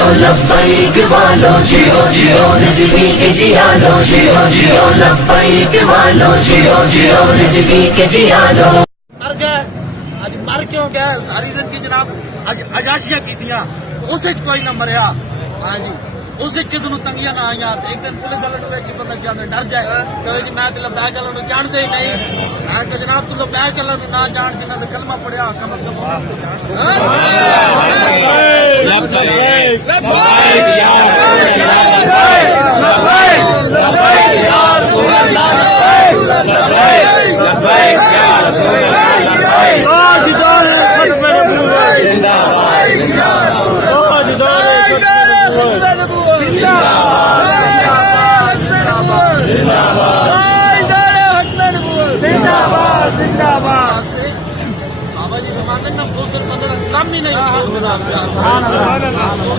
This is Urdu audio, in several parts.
جیو لبیک والو جیو جیو رضوی کے جیا لو جیو جیو لبیک والو جیو جیو رضوی کے جیا لو. مر گئے اج مر کیوں گئے ساری زندگی جناب عیاشیاں کیتیاں اس کوئی نہ مریا. ہاں جی اس کسی نو تنگیاں نہ آئیاں. ایک دن پولیس والے کی پتہ کیا ڈر جائے کہ جی میں تو لبیک والوں نو جانتے ہی نہیں. میں کہ جناب تو لبیک والوں نو نہ جان جنہاں نے کلمہ پڑھیا کم از کم آپ کو جان. لبیک لبیک یا لبیک یا رسول اللہ لبیک لبیک یا رسول اللہ لبیک آج دار ختم نبوت زندہ باد یا رسول اللہ آج دار ختم نبوت زندہ باد زندہ باد زندہ باد آج دار ختم نبوت زندہ باد زندہ باد. بابا جی زمانے میں دوسرے بندے کا کم ہی نہیں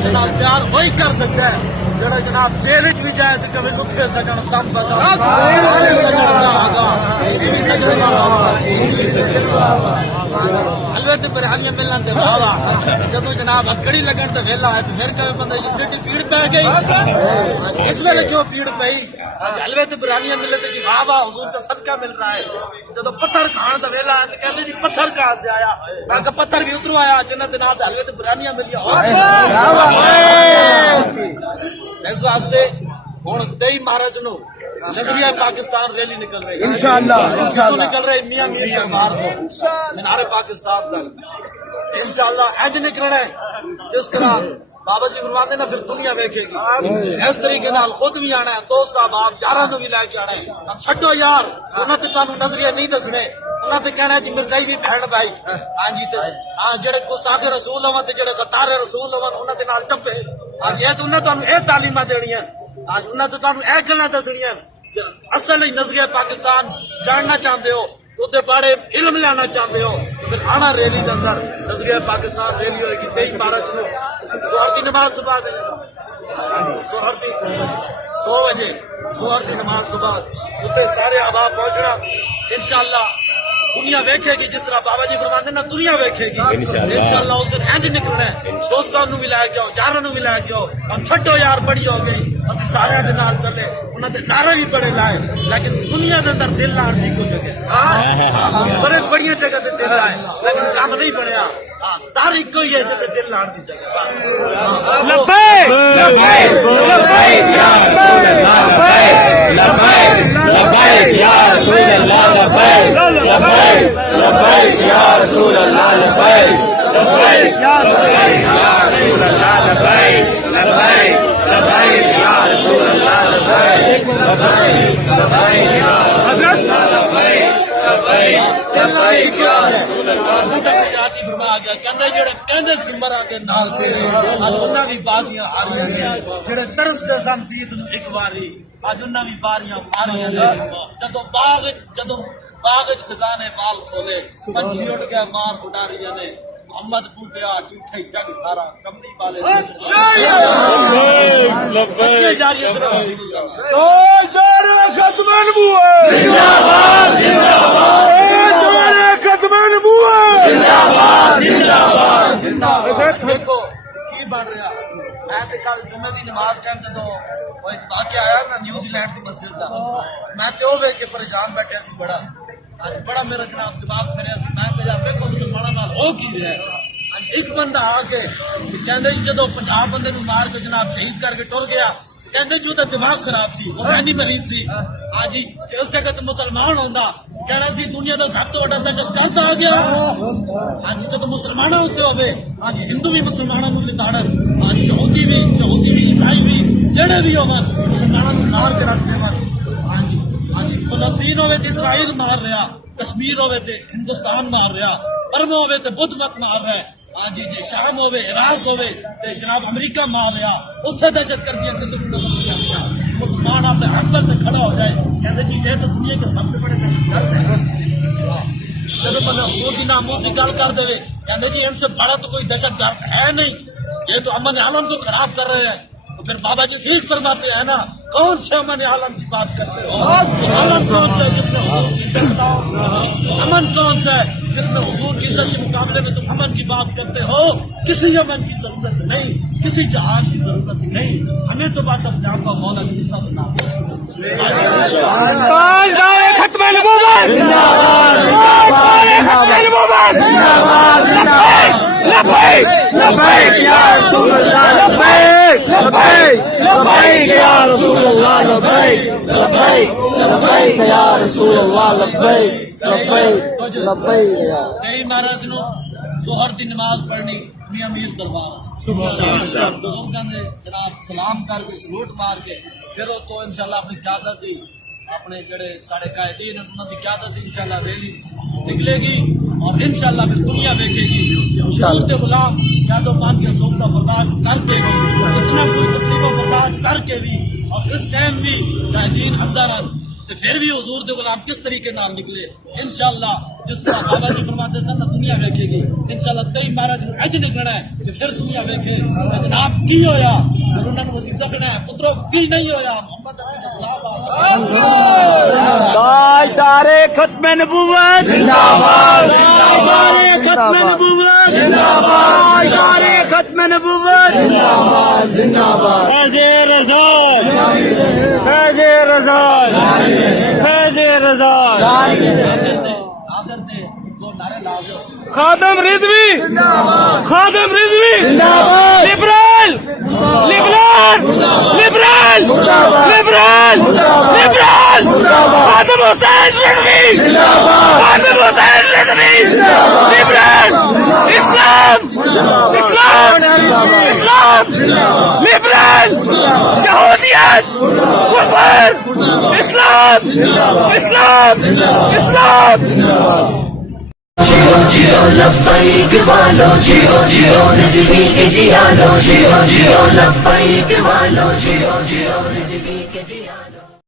جناب پیار وہی کر سکتا ہے جڑا جناب جیل بھی جائے تو کبھی لطفے سجن دم بتا البتہ برہانیاں ملن دے بابا جدو جناب ہتکڑی لگن تو ویلا ہے تو پھر کبھی بندہ جڈی پیڑ پی گئی اس ویلے کیوں پیڑ پئی. البتہ برہانیاں ملے تو جی بابا حضور کا صدقہ مل رہا ہے. جدو پتھر کھان تو ویلا ہے تو کہتے جی پتھر کہاں سے آیا. میں کہ پتھر بھی ادھروں آیا جنت دے نال البتہ برہانیاں ملیا. اس واسطے ہوں 23 مارچ نو نظریہ پاکستان ریلی نکل رہی ہے انشاءاللہ نکل رہی میاں میاں مار کو مینارے پاکستان تک انشاءاللہ اج نکلنا ہے. جس طرح بابا جی فرماتے نا پھر دنیا ویکھے گی اس طریقے نال خود بھی آنا ہے دوست احباب یاراں نو بھی لے کے آنا ہے. اب چھڈو یار انہاں تے تانوں نظریہ نہیں دسنے انہاں تے کہنا جی مرزائی بھی بہن بھائی. ہاں جی تے ہاں جڑے گستاخ رسول ہون تے جڑے غدار رسول ہون انہاں دے نال چپے. ہاں جی تے انہاں تانوں اے تعلیماں دینیاں آج انہاں تے تانوں اے گلاں دسنیاں اصل نظریہ پاکستان جاننا چاہتے ہو تو بڑے علم لینا چاہتے ہو تو پھر آنا ریلی کے اندر نظریہ پاکستان ریلی ہوئے گی 23 مارچ میں ظہر کی نماز کے بعد ظہر کی 2 بجے ظہر کی نماز کے بعد اتنے سارے احباب پہنچنا انشاءاللہ. دنیا ویکھے گی جس طرح بابا جی فرماتے ہیں نا دنیا ویکھے گی انشاءاللہ اس دن انج نکلنا ہے. دوستوں نو بھی لے کے آؤ یاراں نو بھی لے کے آؤ. اب چھڈو یار بڑی ہو گئی اسی سارے دے نال چلے انہاں دے نعرے بھی بڑے لائے لیکن دنیا دے اندر دل لاڑ دی کو جگہ بڑے بڑیاں جگہ تے دل لائے لیکن کام نہیں بنیا. تاریخ کوئی ہے جتے دل لاڑ دی جگہ. لبیک لبیک لبیک یا رسول اللہ لبیک لبیک یا رسول اللہ لبیک لبیک لبیک یا رسول اللہ لبیک لبیک یا رسول اللہ لبیک لبیک لبیک یا رسول اللہ لبیک لبیک لبیک یا حضرت لبیک لبیک لبیک یا رسول اللہ. فرما گیا کہندے جڑے کہندے سی مراں دے نال تیرے اج انہاں بھی بازیاں ہاریاں نے جڑے ترسدے سن دید نو ایک واری اج انہاں بھی باریاں ماریاں نے. جدوں باغ وچ خزانے وال کھولے پنچھی اڑ گئے مار اڈاریاں نے محمد بوٹیا جھوٹے جگ سارا کملی والے سچے جاری ختم نبوت زندہ باد زندہ باد ختم نبوت زندہ باد زندہ باد زندہ باد. دیکھو کی بن رہا میں تے کل جمعے دی نماز کہندے تو وہ ایک واقعہ آیا نا نیوزی لینڈ دی مسجد دا میں تے او ویکھ کے پریشان بیٹھا سی بڑا میرا جناب دماغ پھریا سی. میں کہیا دیکھو مسلماناں نال ہو کی رہا ہے. ایک بندہ آ کے کہندے جدوں 50 بندے نوں مار کے جناب شہید کر کے ٹر گیا کہندے جو دا دماغ خراب سی وہ ذہنی مریض سی. ہاں جی اس جگہ تے مسلمان ہوندا کہنا سی دنیا دا سب تو بڑا دہشت گرد آ گیا. ہاں جی جدوں مسلماناں ہوتے ہوئے ہاں جی ہندو بھی مسلماناں نوں لتاڑن ہاں جی یہودی بھی عیسائی بھی جڑے بھی ہون مسلماناں نوں مار کے رکھ دیون. ہاں جی فلسطین ہوئے تے اسرائیل مار رہا کشمیر ہوئے تے ہندوستان مار رہا برما ہوئے تے بدھ مت مار رہا ہے. ہاں جی شام ہوئے عراق ہوئے تے جناب امریکہ مار رہا اتنے دہشت گردیاں کسی کو نظر نہیں آتی. مسلمان اپنے حق سے کھڑا ہو جائے کہتے جی یہ تو دنیا کے سب سے بڑے دہشت گرد ہیں. جب بندہ حضور کی ناموں سے گل کر دے کہتے جی ان سے بڑا تو کوئی دہشت گرد ہے نہیں یہ تو امن عالم کو خراب کر رہے ہیں. تو پھر بابا جی ٹھیک فرماتے ہیں نا کون سے امن عالم کی بات کرتے ہو. عالم کون سا ہے جس میں امن کون سا ہے جس میں حضور کی ذریعے مقابلے میں تم امن کی بات کرتے ہو. کسی امن کی ضرورت نہیں. کسی جہان کی ضرورت نہیں، ہمیں تو بس اپنے آپ کا مولا کی سب نام ختم نبوت لبیک لبیک یا رسول اللہ لبیک لبیک لبیک یا رسول اللہ لبیک لبیک لبیک یا رسول اللہ لبیک لبیک لبیک یا کئی مہاراج نو ظہر دی نماز پڑھنی میاں میر دربار بزرگاں نے جناب سلام کر کے سلوٹ مار کے پھر وہ تو انشاءاللہ اپنی قیادت دی اپنے جڑے سارے قائدین ہیں انہوں کی قیادت انشاءاللہ ریلی نکلے گی اور انشاءاللہ پھر دنیا دیکھے گی حضور دے غلام قیادوں مان کے سوکھتا برداشت کر کے بھی اتنا کوئی تکلیفوں برداشت کر کے بھی اور اس ٹائم بھی قائدین اندر تو پھر بھی حضور دے غلام کس طریقے نام نکلے انشاءاللہ جس طرح بابا جی فرماتے سن نہ دنیا دیکھے گی انشاءاللہ تئی مہاراج نے اج نکلنا ہے کہ پھر دنیا دیکھے جناب کی ہویا پھر انہوں نے وسیع دسنا ہے پترو کی نہیں ہویا محمد تاجدار ختم نبوت زندہ باد تاجدار ختم نبوت زندہ باد تاجدار ختم نبوت زندہ باد زندہ باد فیض رضا فیض رضا فیض رضا خادم رضوی خادم رضوی لبرال لبرال لبرال لبرال لبرال خادم حسین رضوی خادم حسین رضوی لبرال اسلام اسلام اسلام لبرال یہودیت کفر اسلام اسلام اسلام جیو جیو لبیک والو جیو جیو رضوی کے جیالو جیو جیو لبیک والو جیو جیو رضوی کے جیالو